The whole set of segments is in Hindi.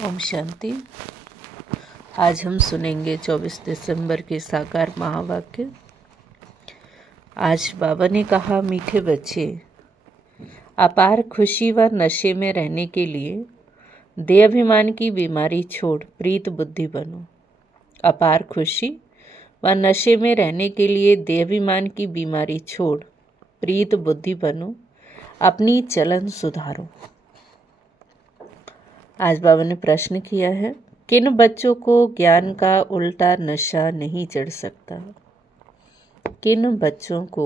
ओम शांति। आज हम सुनेंगे 24 दिसंबर के साकार महावाक्य। आज बाबा ने कहा, मीठे बच्चे, अपार खुशी व नशे में रहने के लिए देहाभिमान की बीमारी छोड़ प्रीत बुद्धि बनो। अपार खुशी व नशे में रहने के लिए देहाभिमान की बीमारी छोड़ प्रीत बुद्धि बनो, अपनी चलन सुधारो। आज बाबा ने प्रश्न किया है, किन बच्चों को ज्ञान का उल्टा नशा नहीं चढ़ सकता? किन बच्चों को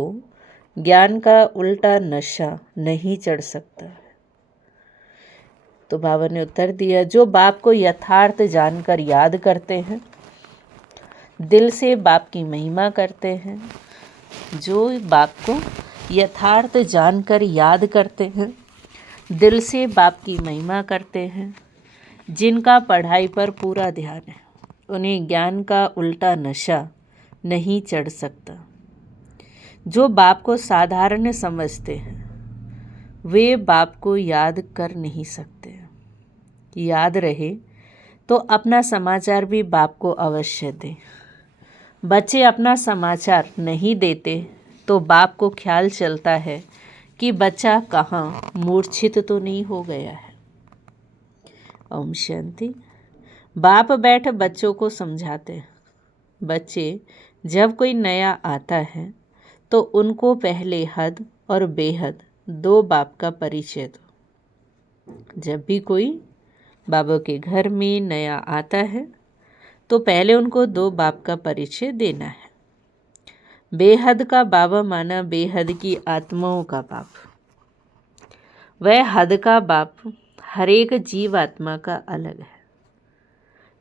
ज्ञान का उल्टा नशा नहीं चढ़ सकता? तो बाबा ने उत्तर दिया, जो बाप को यथार्थ जानकर याद करते हैं, दिल से बाप की महिमा करते हैं। जो बाप को यथार्थ जानकर याद करते हैं, दिल से बाप की महिमा करते हैं, जिनका पढ़ाई पर पूरा ध्यान है, उन्हें ज्ञान का उल्टा नशा नहीं चढ़ सकता। जो बाप को साधारण समझते हैं, वे बाप को याद कर नहीं सकते। याद रहे तो अपना समाचार भी बाप को अवश्य दें। बच्चे अपना समाचार नहीं देते तो बाप को ख्याल चलता है कि बच्चा कहाँ मूर्छित तो नहीं हो गया है। ओम शांति। बाप बैठ बच्चों को समझाते हैं। बच्चे जब कोई नया आता है तो उनको पहले हद और बेहद दो बाप का परिचय दो। जब भी कोई बाबा के घर में नया आता है तो पहले उनको दो बाप का परिचय देना है। बेहद का बाबा माना बेहद की आत्माओं का बाप। वह हद का बाप हर एक जीव आत्मा का अलग है।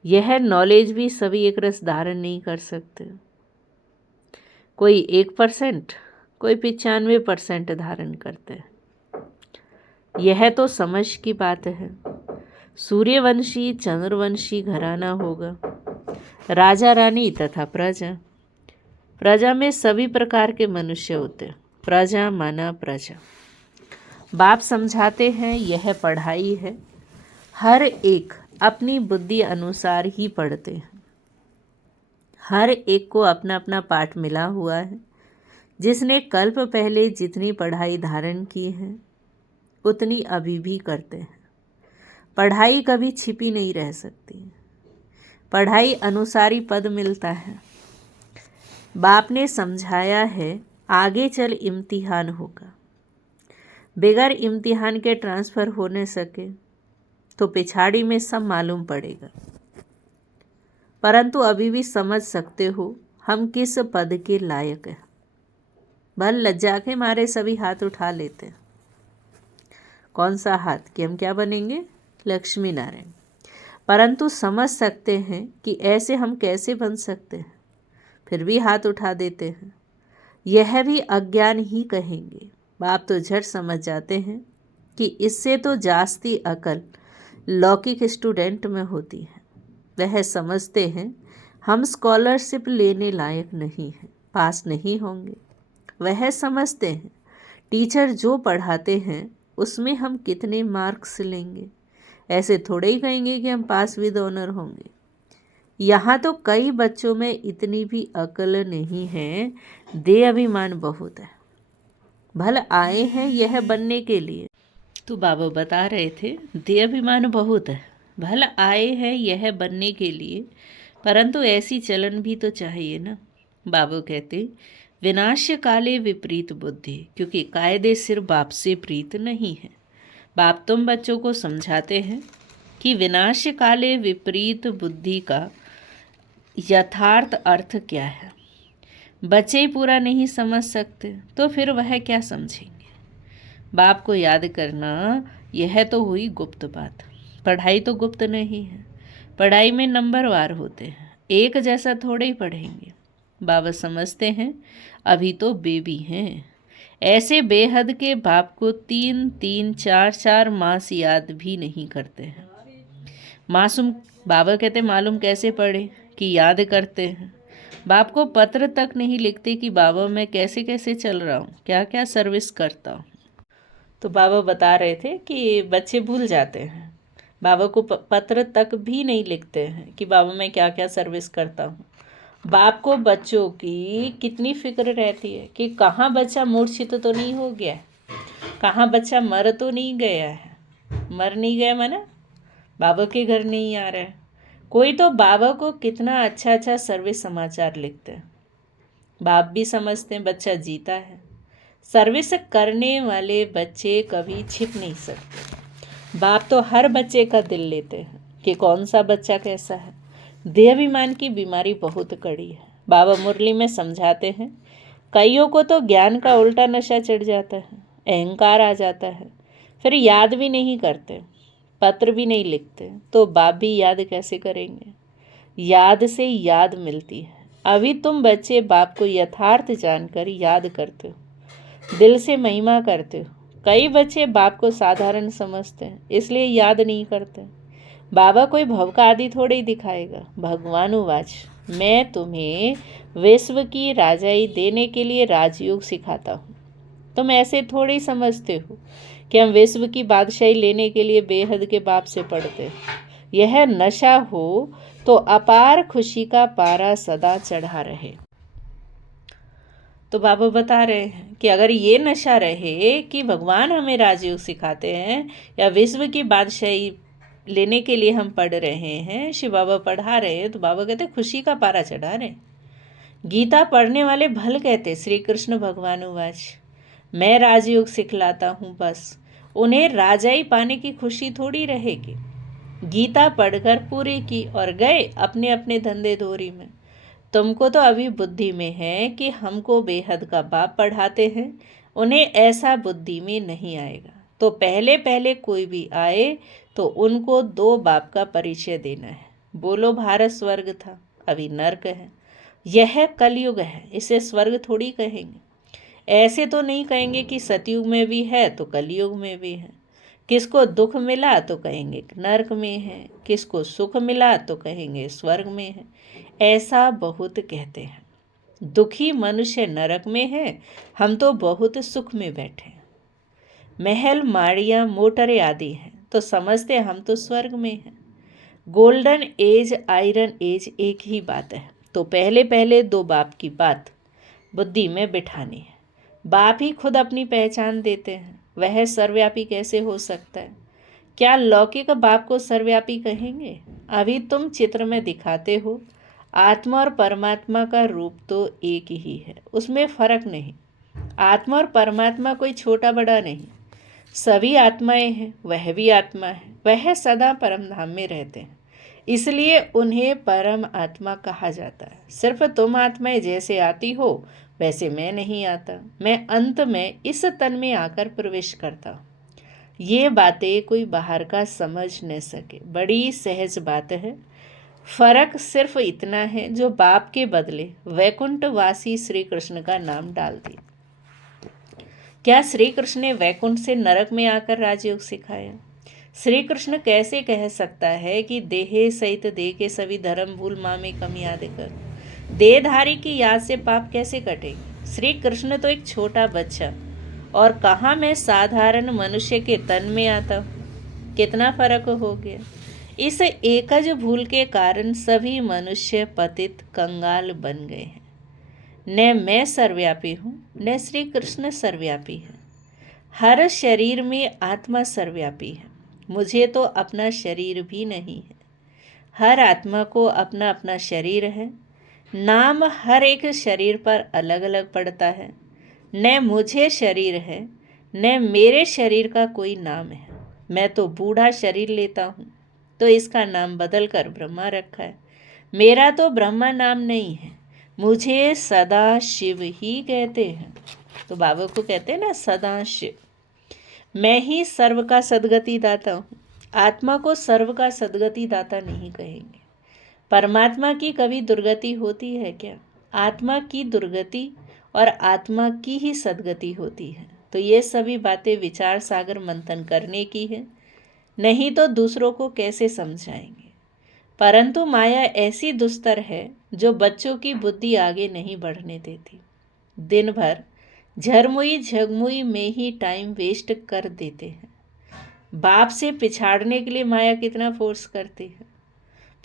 यह नॉलेज भी सभी एक रस धारण नहीं कर सकते। कोई 1%, कोई 95% धारण करते हैं। यह तो समझ की बात है। सूर्यवंशी चंद्रवंशी घराना होगा, राजा रानी तथा प्रजा। प्रजा में सभी प्रकार के मनुष्य होते हैं। प्रजा माना प्रजा। बाप समझाते हैं, यह पढ़ाई है। हर एक अपनी बुद्धि अनुसार ही पढ़ते हैं। हर एक को अपना अपना पाठ मिला हुआ है। जिसने कल्प पहले जितनी पढ़ाई धारण की है, उतनी अभी भी करते हैं। पढ़ाई कभी छिपी नहीं रह सकती। पढ़ाई अनुसारी पद मिलता है। बाप ने समझाया है, आगे चल इम्तिहान होगा। बगैर इम्तिहान के ट्रांसफ़र हो न सके तो पिछाड़ी में सब मालूम पड़ेगा। परंतु अभी भी समझ सकते हो हम किस पद के लायक हैं। भल लज्जा के मारे सभी हाथ उठा लेते हैं। कौन सा हाथ? कि हम क्या बनेंगे? लक्ष्मी नारायण। परंतु समझ सकते हैं कि ऐसे हम कैसे बन सकते हैं, फिर भी हाथ उठा देते हैं। यह भी अज्ञान ही कहेंगे। बाप तो झट समझ जाते हैं कि इससे तो जास्ती अकल लौकिक स्टूडेंट में होती है। वह समझते हैं हम स्कॉलरशिप लेने लायक नहीं हैं, पास नहीं होंगे। वह समझते हैं टीचर जो पढ़ाते हैं उसमें हम कितने मार्क्स लेंगे। ऐसे थोड़े ही कहेंगे कि हम पास विद ऑनर होंगे। यहाँ तो कई बच्चों में इतनी भी अकल नहीं है। देह अभिमान बहुत है। भल आए हैं यह बनने के लिए। तो बाबा बता रहे थे, देह अभिमान बहुत है। भल आए हैं यह बनने के लिए, परंतु ऐसी चलन भी तो चाहिए ना। बाबा कहते, विनाश काले विपरीत बुद्धि, क्योंकि कायदे सिर्फ बाप से प्रीत नहीं है। बाप तुम बच्चों को समझाते हैं कि विनाश काले विपरीत बुद्धि का यथार्थ अर्थ क्या है। बच्चे ही पूरा नहीं समझ सकते तो फिर वह क्या समझेंगे। बाप को याद करना, यह तो हुई गुप्त बात। पढ़ाई तो गुप्त नहीं है। पढ़ाई में नंबरवार होते हैं। एक जैसा थोड़े ही पढ़ेंगे। बाबा समझते हैं अभी तो बेबी हैं। ऐसे बेहद के बाप को 3-3, 4-4 मास याद भी नहीं करते हैं। मासूम बाबा कहते मालूम कैसे पढ़े कि याद करते हैं। बाप को पत्र तक नहीं लिखते कि बाबा मैं कैसे कैसे चल रहा हूँ, क्या क्या सर्विस करता हूँ। तो बाबा बता रहे थे कि बच्चे भूल जाते हैं। बाबा को पत्र तक भी नहीं लिखते हैं कि बाबा मैं क्या क्या सर्विस करता हूँ। बाप को बच्चों की कितनी फिक्र रहती है कि कहाँ बच्चा मूर्छित तो नहीं हो गया है, कहाँ बच्चा मर तो नहीं गया है। मर नहीं गया माना बाबा के घर नहीं आ रहा है। कोई तो बाबा को कितना अच्छा अच्छा सर्विस समाचार लिखते हैं। बाप भी समझते हैं बच्चा जीता है। सर्विस करने वाले बच्चे कभी छिप नहीं सकते। बाप तो हर बच्चे का दिल लेते हैं कि कौन सा बच्चा कैसा है। देहाभिमान की बीमारी बहुत कड़ी है। बाबा मुरली में समझाते हैं कईयों को तो ज्ञान का उल्टा नशा चढ़ जाता है, अहंकार आ जाता है, फिर याद भी नहीं करते, पत्र भी नहीं लिखते, तो बाप भी याद कैसे करेंगे। याद से याद मिलती है। अभी तुम बच्चे बाप को यथार्थ जानकर याद करते हो, दिल से महिमा करते हो। कई बच्चे बाप को साधारण समझते हैं, इसलिए याद नहीं करते। बाबा कोई भव का आदि थोड़े ही दिखाएगा। भगवान उवाच मैं तुम्हें विश्व की राजाई देने के लिए राजयोग सिखाता हूँ। तुम ऐसे थोड़े ही समझते हो कि हम विश्व की बादशाही लेने के लिए बेहद के बाप से पढ़ते। यह नशा हो तो अपार खुशी का पारा सदा चढ़ा रहे। तो बाबा बता रहे हैं कि अगर ये नशा रहे कि भगवान हमें राजयोग सिखाते हैं या विश्व की बादशाही लेने के लिए हम पढ़ रहे हैं, शिव बाबा पढ़ा रहे हैं, तो बाबा कहते खुशी का पारा चढ़ा रहे। गीता पढ़ने वाले भल कहते श्री कृष्ण भगवान उवाच मैं राजयोग सिखलाता हूँ, बस उन्हें राजाई पाने की खुशी थोड़ी रहेगी। गीता पढ़कर पूरी की और गए अपने अपने धंधे धोरी में। तुमको तो अभी बुद्धि में है कि हमको बेहद का बाप पढ़ाते हैं, उन्हें ऐसा बुद्धि में नहीं आएगा। तो पहले पहले कोई भी आए तो उनको दो बाप का परिचय देना है। बोलो भारत स्वर्ग था, अभी नर्क है। यह कलयुग है, इसे स्वर्ग थोड़ी कहेंगे। ऐसे तो नहीं कहेंगे कि सतयुग में भी है तो कलयुग में भी है। किसको दुख मिला तो कहेंगे नरक में है, किसको सुख मिला तो कहेंगे स्वर्ग में है। ऐसा बहुत कहते हैं। दुखी मनुष्य नरक में है, हम तो बहुत सुख में बैठे हैं। महल माड़ियाँ मोटरें आदि हैं तो समझते हम तो स्वर्ग में हैं। गोल्डन एज आयरन एज एक ही बात है। तो पहले पहले दो बाप की बात बुद्धि में बिठानी है। बाप ही खुद अपनी पहचान देते हैं, वह सर्वव्यापी कैसे हो सकता है। क्या लौकिक बाप को सर्वव्यापी कहेंगे। अभी तुम चित्र में दिखाते हो, आत्मा और परमात्मा का रूप तो एक ही है, उसमें फर्क नहीं। आत्मा और परमात्मा कोई छोटा बड़ा नहीं, सभी आत्माएं हैं। वह भी आत्मा है, वह सदा परम धाम में रहते हैं, इसलिए उन्हें परम आत्मा कहा जाता है। सिर्फ तुम आत्माएं जैसे आती हो वैसे मैं नहीं आता। मैं अंत में इस तन में आकर प्रवेश करता हूँ। ये बातें कोई बाहर का समझ न सके, बड़ी सहज बात है। फर्क सिर्फ इतना है जो बाप के बदले वैकुंठवासी श्री कृष्ण का नाम डाल दिया। क्या श्री कृष्ण ने वैकुंठ से नरक में आकर राजयोग सिखाया। श्री कृष्ण कैसे कह सकता है कि देहे सहित देह के सभी धर्म भूल माँ में कमी याद कर। देहधारी की याद से पाप कैसे कटेंगे। श्री कृष्ण तो एक छोटा बच्चा, और कहाँ मैं साधारण मनुष्य के तन में आता हूँ। कितना फर्क हो गया। इस एकज भूल के कारण सभी मनुष्य पतित कंगाल बन गए हैं। न मैं सर्वव्यापी हूँ, न श्री कृष्ण सर्वव्यापी है। हर शरीर में आत्मा सर्वव्यापी है। मुझे तो अपना शरीर भी नहीं है। हर आत्मा को अपना अपना शरीर है। नाम हर एक शरीर पर अलग अलग पड़ता है। न मुझे शरीर है, न मेरे शरीर का कोई नाम है। मैं तो बूढ़ा शरीर लेता हूँ तो इसका नाम बदल कर ब्रह्मा रखा है। मेरा तो ब्रह्मा नाम नहीं है, मुझे सदा शिव ही कहते हैं। तो बाबा को कहते हैं ना सदा शिव। मैं ही सर्व का सदगति दाता हूँ। आत्मा को सर्व का सदगति दाता नहीं कहेंगे। परमात्मा की कभी दुर्गति होती है क्या। आत्मा की दुर्गति और आत्मा की ही सदगति होती है। तो ये सभी बातें विचार सागर मंथन करने की है, नहीं तो दूसरों को कैसे समझाएंगे। परंतु माया ऐसी दुस्तर है जो बच्चों की बुद्धि आगे नहीं बढ़ने देती। दिन भर झरमुई झगमुई में ही टाइम वेस्ट कर देते हैं। बाप से पिछाड़ने के लिए माया कितना फोर्स करती है।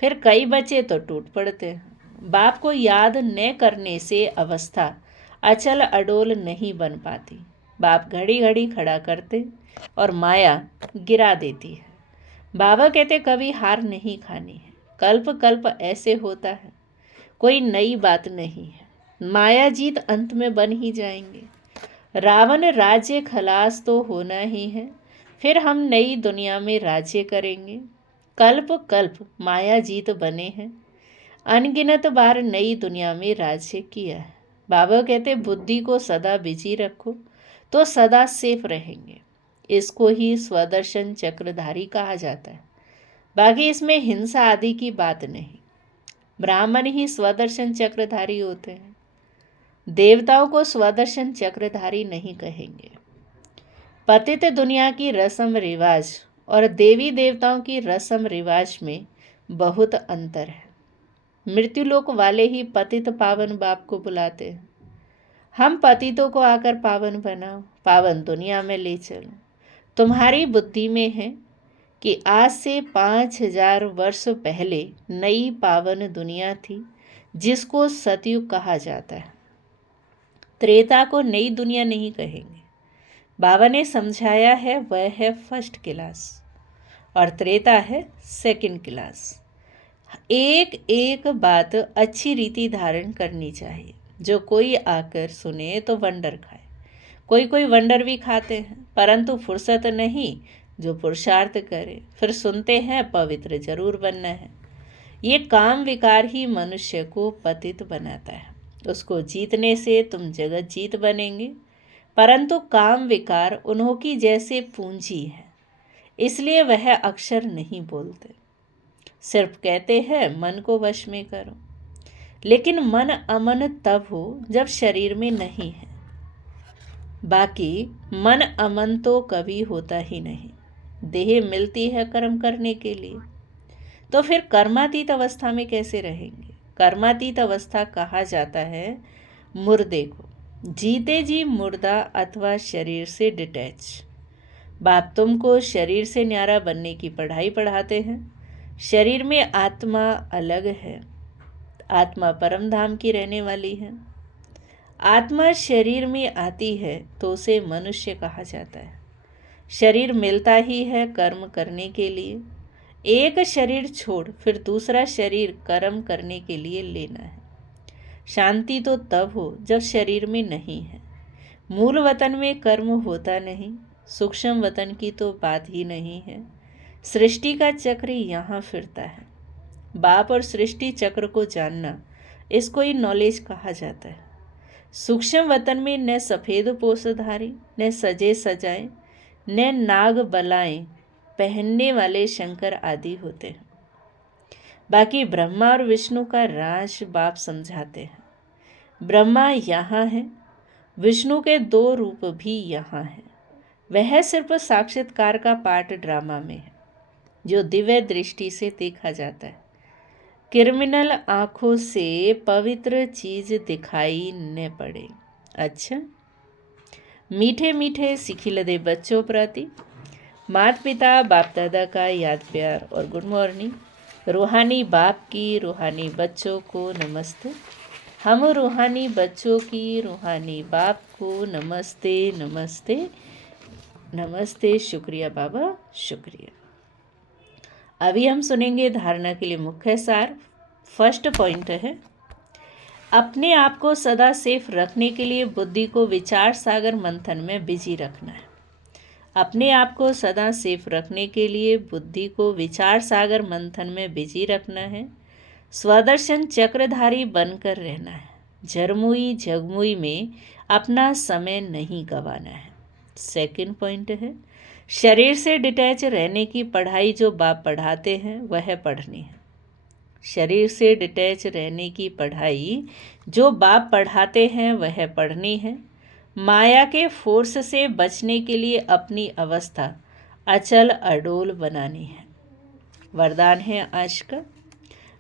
फिर कई बच्चे तो टूट पड़ते हैं। बाप को याद न करने से अवस्था अचल अडोल नहीं बन पाती। बाप घड़ी घड़ी खड़ा करते और माया गिरा देती है। बाबा कहते कभी हार नहीं खानी है। कल्प कल्प ऐसे होता है, कोई नई बात नहीं है। माया जीत अंत में बन ही जाएंगे। रावण राज्य खलास तो होना ही है, फिर हम नई दुनिया में राज्य करेंगे। कल्प कल्प माया जीत बने हैं, अनगिनत बार नई दुनिया में राज्य किया है। बाबा कहते बुद्धि को सदा बिजी रखो तो सदा सेफ रहेंगे। इसको ही स्वदर्शन चक्रधारी कहा जाता है। बाकी इसमें हिंसा आदि की बात नहीं। ब्राह्मण ही स्वदर्शन चक्रधारी होते हैं। देवताओं को स्वदर्शन चक्रधारी नहीं कहेंगे। पतित दुनिया की रस्म रिवाज और देवी देवताओं की रस्म रिवाज में बहुत अंतर है। मृत्युलोक वाले ही पतित पावन बाप को बुलाते हैं। हम पतितों को आकर पावन बनाओ, पावन दुनिया में ले चलो। तुम्हारी बुद्धि में है कि आज से 5000 वर्ष पहले नई पावन दुनिया थी जिसको सतयुग कहा जाता है। त्रेता को नई दुनिया नहीं कहेंगे। बाबा ने समझाया है वह है फर्स्ट क्लास और त्रेता है सेकंड क्लास। एक एक बात अच्छी रीति धारण करनी चाहिए। जो कोई आकर सुने तो वंडर खाए। कोई वंडर भी खाते हैं, परंतु फुर्सत नहीं। जो पुरुषार्थ करे फिर सुनते हैं पवित्र जरूर बनना है। ये काम विकार ही मनुष्य को पतित बनाता है। उसको जीतने से तुम जगत जीत बनेंगे, परंतु काम विकार उन्हों की जैसे पूंजी है, इसलिए वह अक्षर नहीं बोलते। सिर्फ कहते हैं मन को वश में करो, लेकिन मन अमन तब हो जब शरीर में नहीं है। बाकी मन अमन तो कभी होता ही नहीं। देह मिलती है कर्म करने के लिए, तो फिर कर्मातीत अवस्था में कैसे रहेंगे। कर्मातीत अवस्था कहा जाता है मुर्दे को। जीते जी मुर्दा अथवा शरीर से डिटैच। बाप तुमको शरीर से न्यारा बनने की पढ़ाई पढ़ाते हैं। शरीर में आत्मा अलग है। आत्मा परम धाम की रहने वाली है। आत्मा शरीर में आती है तो उसे मनुष्य कहा जाता है। शरीर मिलता ही है कर्म करने के लिए। एक शरीर छोड़ फिर दूसरा शरीर कर्म करने के लिए लेना है। शांति तो तब हो जब शरीर में नहीं है। मूल वतन में कर्म होता नहीं। सूक्ष्म वतन की तो बात ही नहीं है। सृष्टि का चक्र यहाँ फिरता है। बाप और सृष्टि चक्र को जानना, इसको ही नॉलेज कहा जाता है। सूक्ष्म वतन में न सफ़ेद पोषधारी, न सजे सजाए, न नाग बलाएं पहनने वाले शंकर आदि होते हैं। बाकी ब्रह्मा और विष्णु का राज बाप समझाते हैं। ब्रह्मा यहाँ है, विष्णु के 2 रूप भी यहाँ हैं। वह सिर्फ साक्षात्कार का पार्ट ड्रामा में है, जो दिव्य दृष्टि से देखा जाता है। क्रिमिनल आँखों से पवित्र चीज दिखाई न पड़े। अच्छा, मीठे मीठे सिखिलदे बच्चों प्रति माता पिता बाप दादा का याद प्यार और गुड मॉर्निंग। रूहानी बाप की रूहानी बच्चों को नमस्ते। हम रूहानी बच्चों की रूहानी बाप को नमस्ते नमस्ते नमस्ते। शुक्रिया बाबा, शुक्रिया। अभी हम सुनेंगे धारणा के लिए मुख्य सार। फर्स्ट पॉइंट है, अपने आप को सदा सेफ रखने के लिए बुद्धि को विचार सागर मंथन में बिजी रखना है। अपने आप को सदा सेफ रखने के लिए बुद्धि को विचार सागर मंथन में बिजी रखना है। स्वदर्शन चक्रधारी बनकर रहना है। झरमुई झगमुई में अपना समय नहीं गंवाना है। सेकंड पॉइंट है, शरीर से डिटैच रहने की पढ़ाई जो बाप पढ़ाते हैं वह पढ़नी है। शरीर से डिटैच रहने की पढ़ाई जो बाप पढ़ाते हैं वह पढ़नी है। माया के फोर्स से बचने के लिए अपनी अवस्था अचल अडोल बनानी है। वरदान है आज का,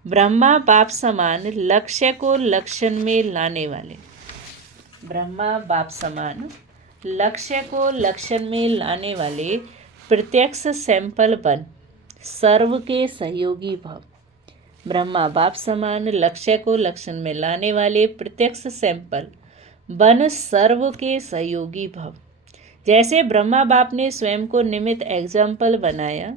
ब्रह्मा बाप समान लक्ष्य को लक्षण में लाने वाले। ब्रह्मा बाप समान लक्ष्य को लक्षण में लाने वाले प्रत्यक्ष सैंपल बन, सर्व के सहयोगी भव। ब्रह्मा बाप समान लक्ष्य को लक्षण में लाने वाले प्रत्यक्ष सैंपल बन, सर्व के सहयोगी भव। जैसे ब्रह्मा बाप ने स्वयं को निमित्त एग्जाम्पल बनाया,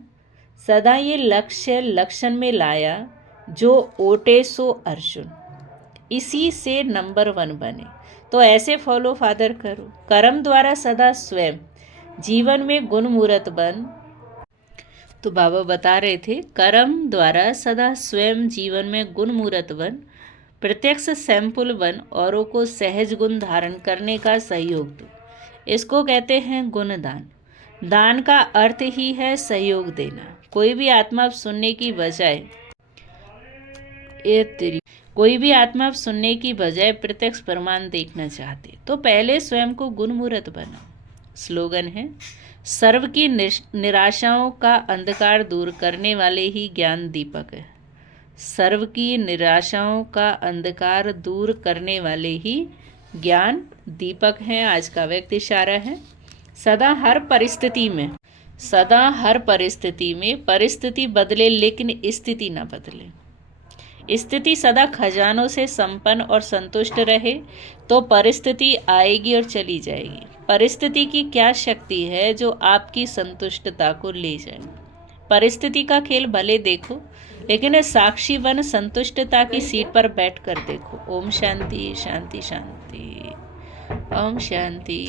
सदा ये लक्ष्य लक्षण में लाया, जो ओटे सो अर्जुन, इसी से नंबर 1 बने। तो ऐसे फॉलो फादर करो, कर्म द्वारा सदा स्वयं जीवन में गुण मूर्त बन। तो बाबा बता रहे थे, कर्म द्वारा सदा स्वयं जीवन में गुण मूर्त बन, प्रत्यक्ष सैंपल बन, औरों को सहज गुण धारण करने का सहयोग दो। इसको कहते हैं गुणदान। दान का अर्थ ही है सहयोग देना। कोई भी आत्मा सुनने की बजाय प्रत्यक्ष प्रमाण देखना चाहते, तो पहले स्वयं को गुण मूर्त बनाओ। स्लोगन है, सर्व की निराशाओं का अंधकार दूर करने वाले ही ज्ञान दीपक है। सर्व की निराशाओं का अंधकार दूर करने वाले ही ज्ञान दीपक हैं। आज का व्यक्ति इशारा है, सदा हर परिस्थिति में परिस्थिति बदले लेकिन स्थिति न बदले। स्थिति सदा खजानों से संपन्न और संतुष्ट रहे तो परिस्थिति आएगी और चली जाएगी। परिस्थिति की क्या शक्ति है जो आपकी संतुष्टता को ले जाए। परिस्थिति का खेल भले देखो, लेकिन साक्षी बन संतुष्टता की सीट पर बैठकर देखो। ओम शांति शांति शांति। ओम शांति।